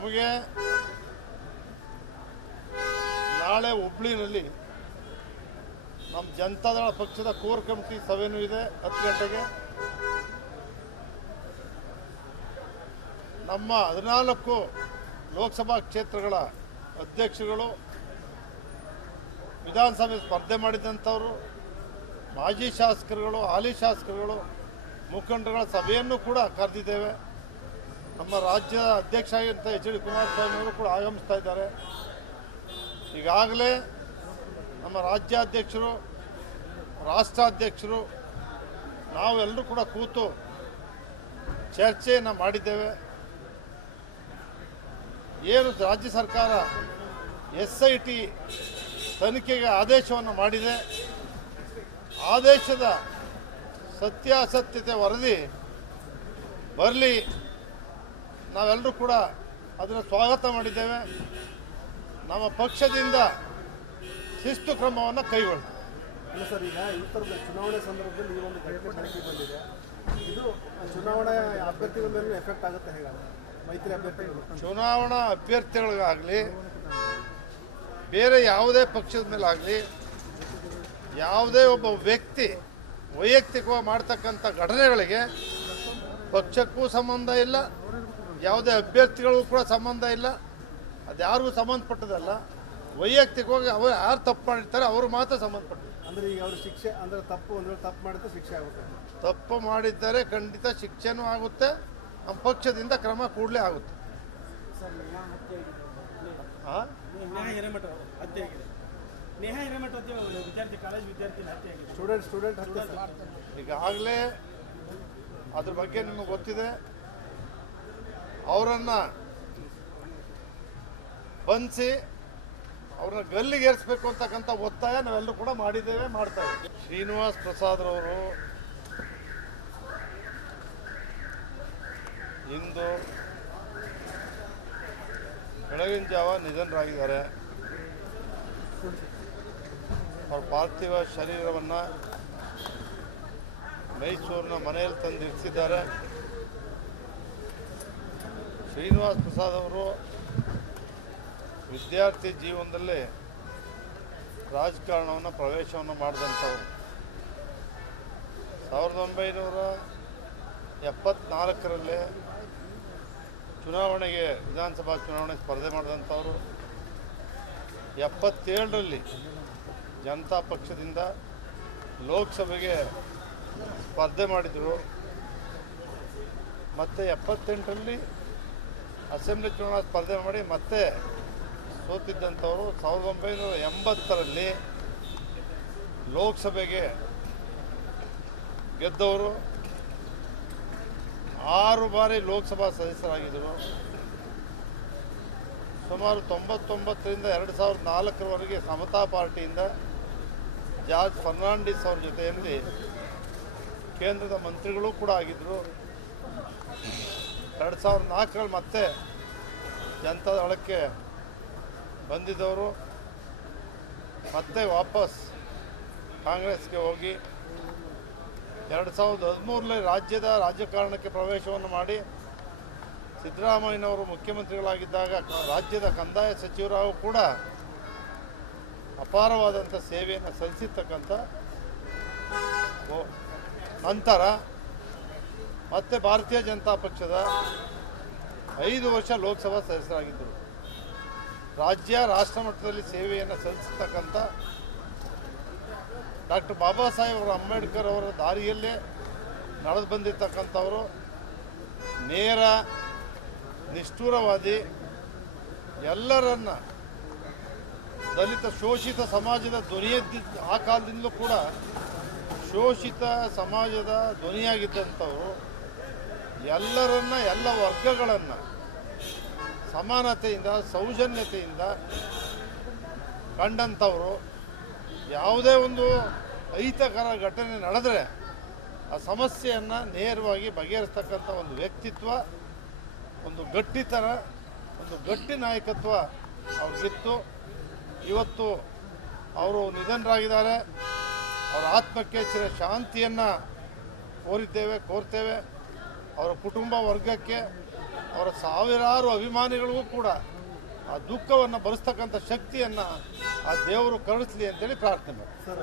ನಮಗೆ ನಾಳೆ ಹುಬ್ಳಿನಲ್ಲಿ ನಮ್ಮ ಜನತಾದಳ ಪಕ್ಷದ ಕೋರ್ ಕಮಿಟಿ ಸಭೆಯೂ ಇದೆ 10 ಗಂಟೆಗೆ. ನಮ್ಮ 14 ಲೋಕಸಭಾ ಕ್ಷೇತ್ರಗಳ ಅಧ್ಯಕ್ಷರುಗಳು, ವಿಧಾನಸಭೆ ಸ್ಪರ್ಧೆ ಮಾಡಿದಂಥವರು, ಮಾಜಿ ಶಾಸಕರುಗಳು, ಹಾಲಿ ಶಾಸಕರುಗಳು, ಮುಖಂಡರುಗಳ ಸಭೆಯನ್ನು ಕೂಡ ಕರೆದಿದ್ದೇವೆ. ನಮ್ಮ ರಾಜ್ಯದ ಅಧ್ಯಕ್ಷ ಆಗಿದ್ದ ಎಚ್.ಡಿ. ಕುಮಾರಸ್ವಾಮಿ ಅವರು ಕೂಡ ಆಗಮಿಸ್ತಾ ಇದ್ದಾರೆ. ಈಗಾಗಲೇ ನಮ್ಮ ರಾಜ್ಯಾಧ್ಯಕ್ಷರು, ರಾಷ್ಟ್ರಾಧ್ಯಕ್ಷರು ನಾವೆಲ್ಲರೂ ಕೂಡ ಕೂತು ಚರ್ಚೆಯನ್ನು ಮಾಡಿದ್ದೇವೆ. ಏನು ರಾಜ್ಯ ಸರ್ಕಾರ SIT ತನಿಖೆಗೆ ಆದೇಶವನ್ನು ಮಾಡಿದೆ, ಆದೇಶದ ಸತ್ಯಾಸತ್ಯತೆ ವರದಿ ಬರಲಿ, ನಾವೆಲ್ಲರೂ ಕೂಡ ಅದನ್ನು ಸ್ವಾಗತ ಮಾಡಿದ್ದೇವೆ. ನಮ್ಮ ಪಕ್ಷದಿಂದ ಶಿಸ್ತು ಕ್ರಮವನ್ನು ಕೈಗೊಳ್ಳುತ್ತೇವೆ. ಇಲ್ಲ ಸರ್, ಈಗ ಚುನಾವಣೆ ಸಂದರ್ಭದಲ್ಲಿ ಈ ಒಂದು ಘಟನೆ ಬೆಳಕಿಗೆ ಬಂದಿದೆ. ಇದು ಚುನಾವಣಾ ಅಭ್ಯರ್ಥಿಗಳ ಮೇಲೆ ಎಫೆಕ್ಟ್ ಆಗುತ್ತೆ ಹೇಗೆ? ಮೈತ್ರಿ ಅಭ್ಯರ್ಥಿಗಳು, ಚುನಾವಣಾ ಅಭ್ಯರ್ಥಿಗಳಿಗಾಗಲಿ, ಬೇರೆ ಯಾವುದೇ ಪಕ್ಷದ ಮೇಲಾಗಲಿ, ಯಾವುದೇ ಒಬ್ಬ ವ್ಯಕ್ತಿ ವೈಯಕ್ತಿಕವಾಗಿ ಮಾಡ್ತಕ್ಕಂಥ ಘಟನೆಗಳಿಗೆ ಪಕ್ಷಕ್ಕೂ ಸಂಬಂಧ ಇಲ್ಲ, ಯಾವುದೇ ಅಭ್ಯರ್ಥಿಗಳಿಗೂ ಕೂಡ ಸಂಬಂಧ ಇಲ್ಲ. ಅದು ಯಾರಿಗೂ ಸಂಬಂಧಪಟ್ಟದಲ್ಲ. ವೈಯಕ್ತಿಕವಾಗಿ ಅವರು ಯಾರು ತಪ್ಪು ಮಾಡಿರ್ತಾರೆ ಅವರು ಮಾತ್ರ ಸಂಬಂಧಪಟ್ಟರು. ಅಂದರೆ ಈಗ ಅವರು ಶಿಕ್ಷೆ ಅಂದರೆ ತಪ್ಪು ಮಾಡಿದ್ರೆ ಶಿಕ್ಷೆ ಆಗುತ್ತೆ. ತಪ್ಪು ಮಾಡಿದ್ದಾರೆ, ಖಂಡಿತ ಶಿಕ್ಷೆನೂ ಆಗುತ್ತೆ. ನಮ್ಮ ಪಕ್ಷದಿಂದ ಕ್ರಮ ಕೂಡಲೇ ಆಗುತ್ತೆ. ಈಗಾಗಲೇ ಅದ್ರ ಬಗ್ಗೆ ನಿಮಗೆ ಗೊತ್ತಿದೆ. ಅವರನ್ನು ಬಂಧಿಸಿ ಅವ್ರನ್ನ ಗಲ್ಲಿಗೇರಿಸಬೇಕು ಅಂತಕ್ಕಂಥ ಒತ್ತಾಯ ನಾವೆಲ್ಲರೂ ಕೂಡ ಮಾಡಿದ್ದೇವೆ, ಮಾಡ್ತಾ ಇದ್ದೇವೆ. ಶ್ರೀನಿವಾಸ್ ಪ್ರಸಾದ್ ರವರು ಇಂದು ಬೆಳಗಿನ ಜಾವ ನಿಧನರಾಗಿದ್ದಾರೆ. ಅವ್ರ ಪಾರ್ಥಿವ ಶರೀರವನ್ನು ಮೈಸೂರಿನ ಮನೆಯಲ್ಲಿ ತಂದು ಇರಿಸಿದ್ದಾರೆ. ಶ್ರೀನಿವಾಸ್ ಪ್ರಸಾದ್ ಅವರು ವಿದ್ಯಾರ್ಥಿ ಜೀವನದಲ್ಲಿ ರಾಜಕಾರಣವನ್ನು ಪ್ರವೇಶವನ್ನು ಮಾಡಿದಂಥವ್ರು. 1974ರಲ್ಲಿ ಚುನಾವಣೆಗೆ, ವಿಧಾನಸಭಾ ಚುನಾವಣೆ ಸ್ಪರ್ಧೆ ಮಾಡಿದಂಥವ್ರು. 77ರಲ್ಲಿ ಜನತಾ ಪಕ್ಷದಿಂದ ಲೋಕಸಭೆಗೆ ಸ್ಪರ್ಧೆ ಮಾಡಿದರು. ಮತ್ತು 78ರಲ್ಲಿ ಅಸೆಂಬ್ಲಿ ಚುನಾವಣಾ ಸ್ಪರ್ಧೆ ಮಾಡಿ ಮತ್ತೆ ಸೋತಿದ್ದಂಥವರು. 1980ರಲ್ಲಿ ಲೋಕಸಭೆಗೆ ಗೆದ್ದವರು. 6 ಬಾರಿ ಲೋಕಸಭಾ ಸದಸ್ಯರಾಗಿದ್ದರು. ಸುಮಾರು 99ರಿಂದ 2004ರವರೆಗೆ ಸಮತಾ ಪಾರ್ಟಿಯಿಂದ ಜಾರ್ಜ್ ಫರ್ನಾಂಡಿಸ್ ಅವ್ರ ಜೊತೆಯಲ್ಲಿ ಕೇಂದ್ರದ ಮಂತ್ರಿಗಳು ಕೂಡ ಆಗಿದ್ದರು. 2004ರಲ್ಲಿ ಮತ್ತೆ ಜನತಾದಳಕ್ಕೆ ಬಂದಿದ್ದವರು. ಮತ್ತೆ ವಾಪಸ್ ಕಾಂಗ್ರೆಸ್ಗೆ ಹೋಗಿ 2013ರಲ್ಲಿ ರಾಜ್ಯದ ರಾಜಕಾರಣಕ್ಕೆ ಪ್ರವೇಶವನ್ನು ಮಾಡಿ ಸಿದ್ದರಾಮಯ್ಯನವರು ಮುಖ್ಯಮಂತ್ರಿಗಳಾಗಿದ್ದಾಗ ರಾಜ್ಯದ ಕಂದಾಯ ಸಚಿವರಾಗೂ ಕೂಡ ಅಪಾರವಾದಂಥ ಸೇವೆಯನ್ನು ಸಲ್ಲಿಸಿರ್ತಕ್ಕಂಥ ನಂತರ ಮತ್ತೆ ಭಾರತೀಯ ಜನತಾ ಪಕ್ಷದ 5 ವರ್ಷ ಲೋಕಸಭಾ ಸದಸ್ಯರಾಗಿದ್ದರು. ರಾಜ್ಯ ರಾಷ್ಟ್ರ ಮಟ್ಟದಲ್ಲಿ ಸೇವೆಯನ್ನು ಸಲ್ಲಿಸತಕ್ಕಂಥ ಡಾಕ್ಟರ್ ಬಾಬಾ ಸಾಹೇಬ್ ಅಂಬೇಡ್ಕರ್ ಅವರ ದಾರಿಯಲ್ಲೇ ನಡೆದು ಬಂದಿರತಕ್ಕಂಥವರು. ನೇರ, ನಿಷ್ಠುರವಾದಿ, ಎಲ್ಲರನ್ನ ದಲಿತ ಶೋಷಿತ ಸಮಾಜದ ಧ್ವನಿಯದ್ದ ಆ ಕಾಲದಿಂದಲೂ ಕೂಡ ಶೋಷಿತ ಸಮಾಜದ ಧ್ವನಿಯಾಗಿದ್ದಂಥವರು. ಎಲ್ಲರನ್ನ, ಎಲ್ಲ ವರ್ಗಗಳನ್ನು ಸಮಾನತೆಯಿಂದ, ಸೌಜನ್ಯತೆಯಿಂದ ಕಂಡಂಥವರು. ಯಾವುದೇ ಒಂದು ಅಹಿತಕರ ಘಟನೆ ನಡೆದರೆ ಆ ಸಮಸ್ಯೆಯನ್ನು ನೇರವಾಗಿ ಬಗೆಹರಿಸ್ತಕ್ಕಂಥ ಒಂದು ವ್ಯಕ್ತಿತ್ವ, ಒಂದು ಗಟ್ಟಿತನ, ಒಂದು ಗಟ್ಟಿ ನಾಯಕತ್ವ ಅವ್ರಿಗಿತ್ತು. ಇವತ್ತು ಅವರು ನಿಧನರಾಗಿದ್ದಾರೆ. ಅವರ ಆತ್ಮಕ್ಕೆ ಚಿರ ಶಾಂತಿಯನ್ನು ಕೋರ್ತೇವೆ. ಅವರ ಕುಟುಂಬ ವರ್ಗಕ್ಕೆ, ಅವರ ಸಾವಿರಾರು ಅಭಿಮಾನಿಗಳಿಗೂ ಕೂಡ ಆ ದುಃಖವನ್ನು ಭರಿಸ್ತಕ್ಕಂಥ ಶಕ್ತಿಯನ್ನು ಆ ದೇವರು ಕರುಣಿಸಲಿ ಅಂತೇಳಿ ಪ್ರಾರ್ಥನೆ ಮಾಡಿ. ಸರ್